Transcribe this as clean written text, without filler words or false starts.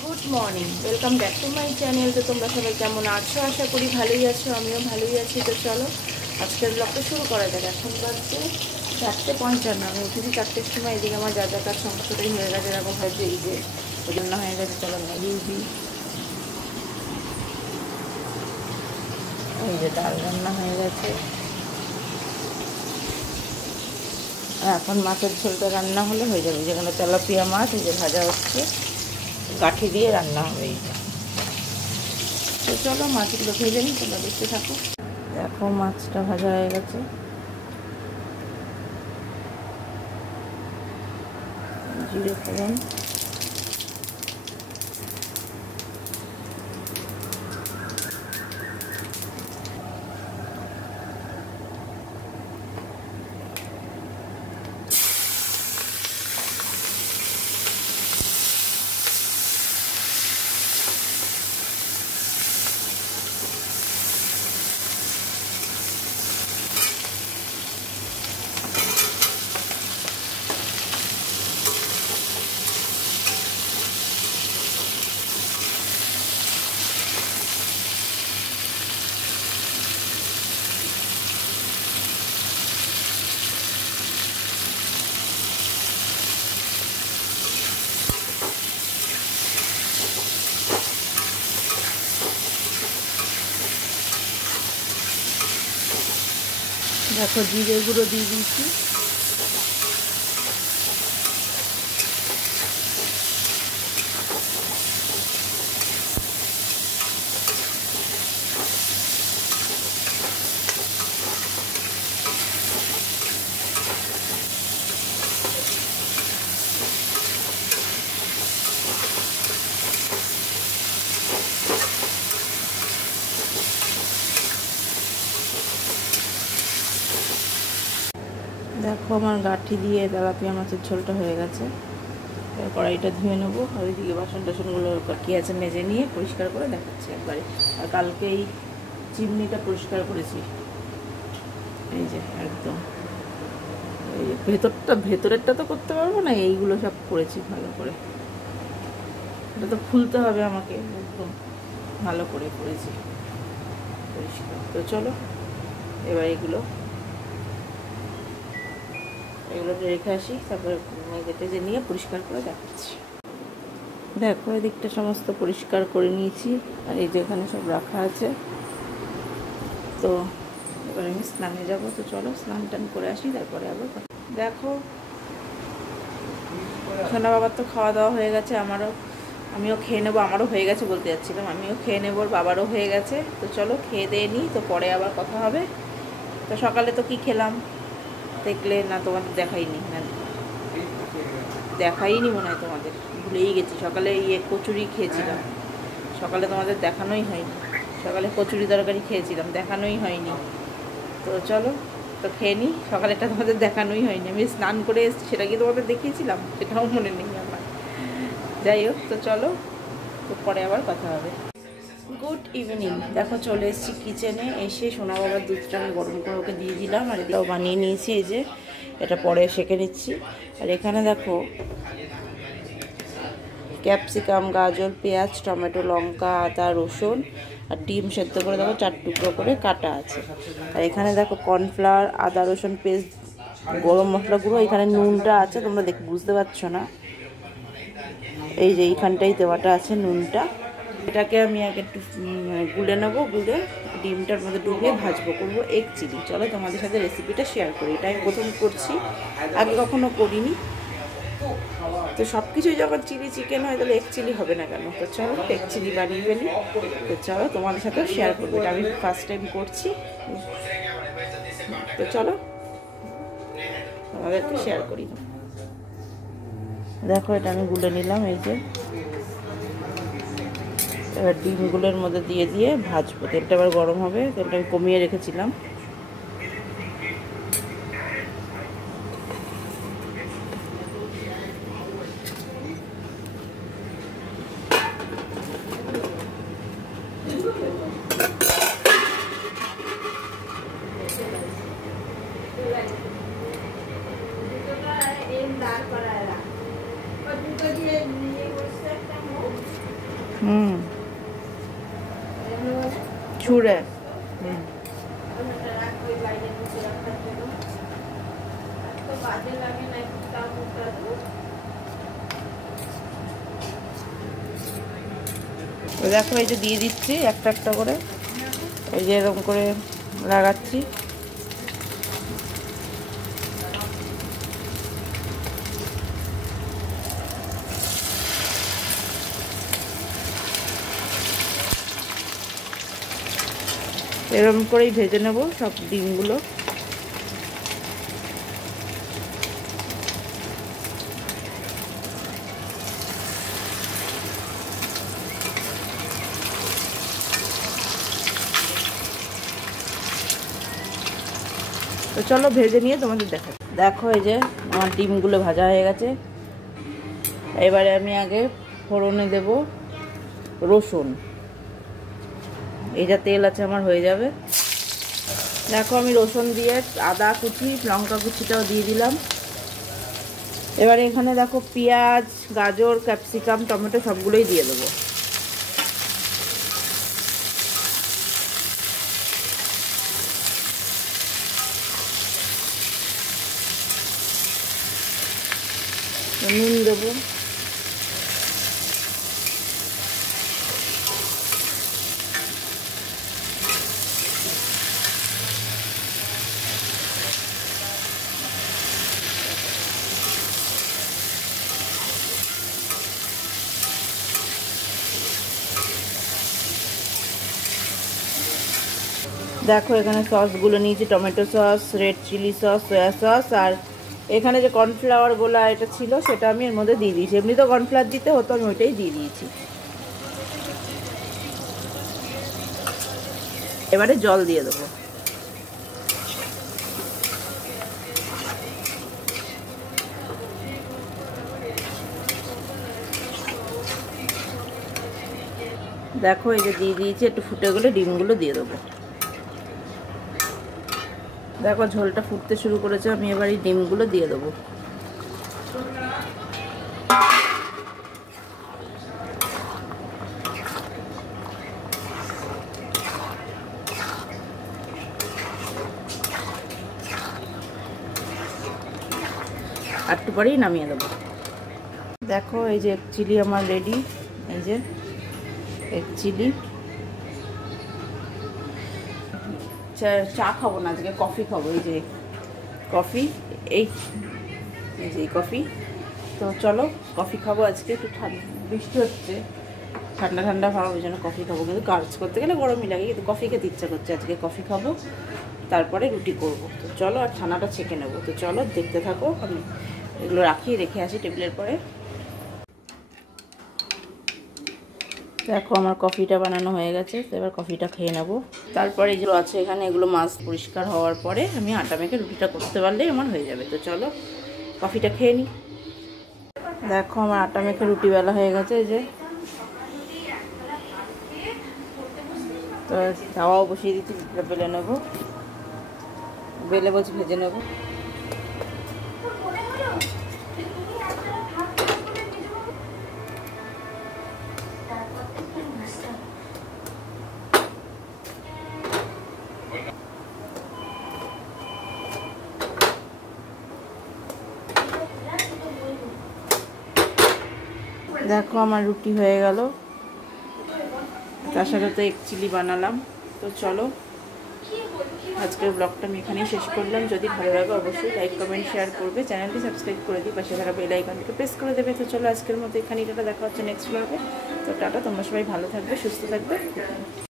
Good morning, welcome back to my channel. তো তোমরা সবাই কেমন আছো? আশা করি ভালোই আছো, আমিও ভালোই আছি। তো চলো আজকের ব্লগটা শুরু করা যাক। এখন বাজছে 4:55। আমি উঠেছি 4টের সময়। এদিকে আমার যা যা কাজ সমস্তটাই হয়ে গেছে। এরকম হয়েছে, এই যে ওই জন্য হয়ে গেছে। চলো ম্যাগি দিই। এই যে ডাল রান্না হয়ে গেছে। এখন মাছের ঝোলটা রান্না হলে হয়ে যাবে। যেখানে তেলাপিয়া মাছ এই যে ভাজা হচ্ছে, কাঠি দিয়ে রান্না হবে এইটা। তো চলো মাছগুলো ভেজে নিই, তোমরা দেখতে থাকো। দেখো মাছটা ভাজা হয়ে গেছে। জিরে ফোড়ন, দেখো জিরে গুঁড়ো দিয়ে দিয়েছি। দেখো আমার গাঁঠি দিয়ে তেলাপিয়া মাছের ঝোলটা হয়ে গেছে। কড়াইটা ধুয়ে নেবো। আর ওইদিকে বাসন টাসনগুলো বাকি আছে, মেজে নিয়ে পরিষ্কার করে দেখাচ্ছি একবারে। আর কালকে এই চিমনিটা পরিষ্কার করেছি, এই যে একদম। এই ভেতরেরটা তো করতে পারবো না, এইগুলো সব করেছি ভালো করে। এটা তো খুলতে হবে আমাকে, একদম ভালো করে করেছি পরিষ্কার। তো চলো এবার এগুলোকে রেখে আসি, তারপরে মেজে টেজে নিয়ে পরিষ্কার করে দেখাচ্ছি। দেখো এদিকটা সমস্ত পরিষ্কার করে নিয়েছি। আর এই যেখানে সব রাখা আছে। তো এবার আমি স্নানে যাবো। তো চলো স্নান টান করে আসি, তারপরে আবার দেখো সোনা বাবার তো খাওয়া দাওয়া হয়ে গেছে, আমিও খেয়ে নেবো। আমারও হয়ে গেছে বলতে যাচ্ছিলাম, আমিও খেয়ে নেবো, বাবারও হয়ে গেছে। তো চলো খেয়ে দিয়ে নিই, তো পরে আবার কথা হবে। তো সকালে তো কি খেলাম দেখলে না? তোমাদের দেখাইনি মনে হয়, তোমাদের ভুলেই গেছি। সকালে কচুরি খেয়েছিলাম, সকালে তোমাদের দেখানোই হয়নি। সকালে কচুরি তরকারি খেয়েছিলাম, দেখানোই হয়নি। তো চলো তো খেয়ে নিই। সকালেটা তোমাদের দেখানোই হয়নি। আমি স্নান করে এসেছি, সেটা কি তোমাদের দেখিয়েছিলাম সেটাও মনে নেই আমার। যাই হোক, তো চলো, তো পরে আবার কথা হবে। Good evening. দেখো চলে এসেছি কিচেনে। এসে সোনা বাবার দুধটা আমি গরম করে ওকে দিয়ে দিলাম। আর এগুলো বানিয়ে নিয়েছি, এই যে এটা পরে সেঁকে নিচ্ছি। আর এখানে দেখো ক্যাপসিকাম, গাজর, পেঁয়াজ, টমেটো, লঙ্কা, আদা, রসুন আর ডিম সেদ্ধ করে দেখো 4 টুকরো করে কাটা আছে। আর এখানে দেখো কর্নফ্লাওয়ার, আদা রসুন পেস্ট, গরম মশলা গুঁড়ো, এখানে নুনটা আছে, তোমরা বুঝতে পারছো না, এই যে এইখানটাই দেওয়াটা আছে নুনটা। এটাকে আমি আগে একটু গুলে নেবো, গুলে ডিমটার মধ্যে ডুবিয়ে ভাজবো, করবো এগ চিলি। চলো তোমাদের সাথে রেসিপিটা শেয়ার করি। এটা আমি প্রথম করছি, আগে কখনো করিনি। তো সব কিছুই যখন চিলি চিকেন হয়, তাহলে এগ চিলি হবে না কেন? তো চলো এগ চিলি বানিয়ে ফেলি। তো চলো তোমাদের সাথেও শেয়ার করবো, এটা আমি ফার্স্ট টাইম করছি। তো চলো তোমাদেরকে শেয়ার করি। দেখো এটা আমি গুলে নিলাম, এই যে এবার ডিমগুলোর মধ্যে দিয়ে দিয়ে ভাজবো। তেলটা আবার গরম হবে, তেলটা আমি কমিয়ে রেখেছিলাম। ছুঁড়ে দেখো, এই যে দিয়ে দিচ্ছি একটা একটা করে, এই যে এরকম করে লাগাচ্ছি। এরকম করেই ভেজে নেব সব ডিমগুলো। তো চলো ভেজে নিয়ে তোমাদের দেখাচ্ছি। দেখো, এই যে আমার ডিমগুলো ভাজা হয়ে গেছে। এবারে আমি আগে ফোড়নে দেব রসুন। এই যা তেল আছে আমার হয়ে যাবে। দেখো, আমি রসুন দিয়ে আদা কুচি, লঙ্কা কুচিটাও দিয়ে দিলাম। এবারে এখানে দেখো পেঁয়াজ, গাজর, ক্যাপসিকাম, টমেটো সবগুলোই দিয়ে দেবো। নুন দেবো। দেখো, এখানে সসগুলো নিয়েছি, tomato sauce, red chilli sauce, soya sauce, আর এখানে যে কর্নফ্লাওয়ার গোলা এটা ছিল সেটা আমি এর মধ্যে দিয়ে দিয়েছি। এমনি তো কর্নফ্লাওয়ার দিতে হতো, আমি ওইটাই দিয়ে দিয়েছি। এবারে জল দিয়ে দেবো। দেখো, এই যে দিয়ে দিয়েছি, একটু ফুটে গেলে ডিমগুলো দিয়ে দেবো। দেখো, ঝোলটা ফুটতে শুরু করেছে, আমি এবার এই ডিমগুলো দিয়ে দেবো। একটু পরেই নামিয়ে দেবো। দেখো, এই যে এগ চিলি আমার রেডি। এই যে এগ চিলি। চা খাবো না আজকে, কফি খাবো। এই যে কফি, এই যে কফি। তো চলো কফি খাবো আজকে। একটু ঠান্ডা, বৃষ্টি হচ্ছে, ঠান্ডা ঠান্ডা ভাব, ওই জন্য কফি খাবো। কিন্তু কাজ করতে গেলে গরমই লাগে, কিন্তু কফি খেতে ইচ্ছা করছে আজকে। কফি খাবো, তারপরে রুটি করবো। তো চলো, আর ছানাটা ছেঁকে নেবো। তো চলো দেখতে থাকো। আমি এগুলো রেখে আসি টেবিলের পরে। দেখো, আমার কফিটা বানানো হয়ে গেছে। তো এবার কফিটা খেয়ে নেবো। তারপরে যেগুলো আছে এখানে, এগুলো মাছ পরিষ্কার হওয়ার পরে আমি আটা মেখে রুটিটা করতে পারলেই আমার হয়ে যাবে। তো চলো কফিটা খেয়ে নিই। দেখো, আমার আটা মেখে রুটি বেলা হয়ে গেছে। এই যে তো তাওয়াও বসিয়ে দিচ্ছি, রুটিটা বেলে নেবো। বেলে বলছি ভেজে নেবো। দেখো, আমার রুটি হয়ে গেল। তার সাথে তো এগ চিলি বানালাম। তো চলো আজকের ব্লগটা আমি এখানেই শেষ করলাম। যদি ভালো লাগে অবশ্যই লাইক, কমেন্ট, শেয়ার করবে। চ্যানেলটি সাবস্ক্রাইব করে দিই, পাশে থাকা বেল আইকনটিকে প্রেস করে দেবে। তো চলো আজকের মতো এখানেই টাটা, দেখা হচ্ছে নেক্সট ব্লগে। তো টাটা, তোমরা সবাই ভালো থাকবে, সুস্থ থাকবে।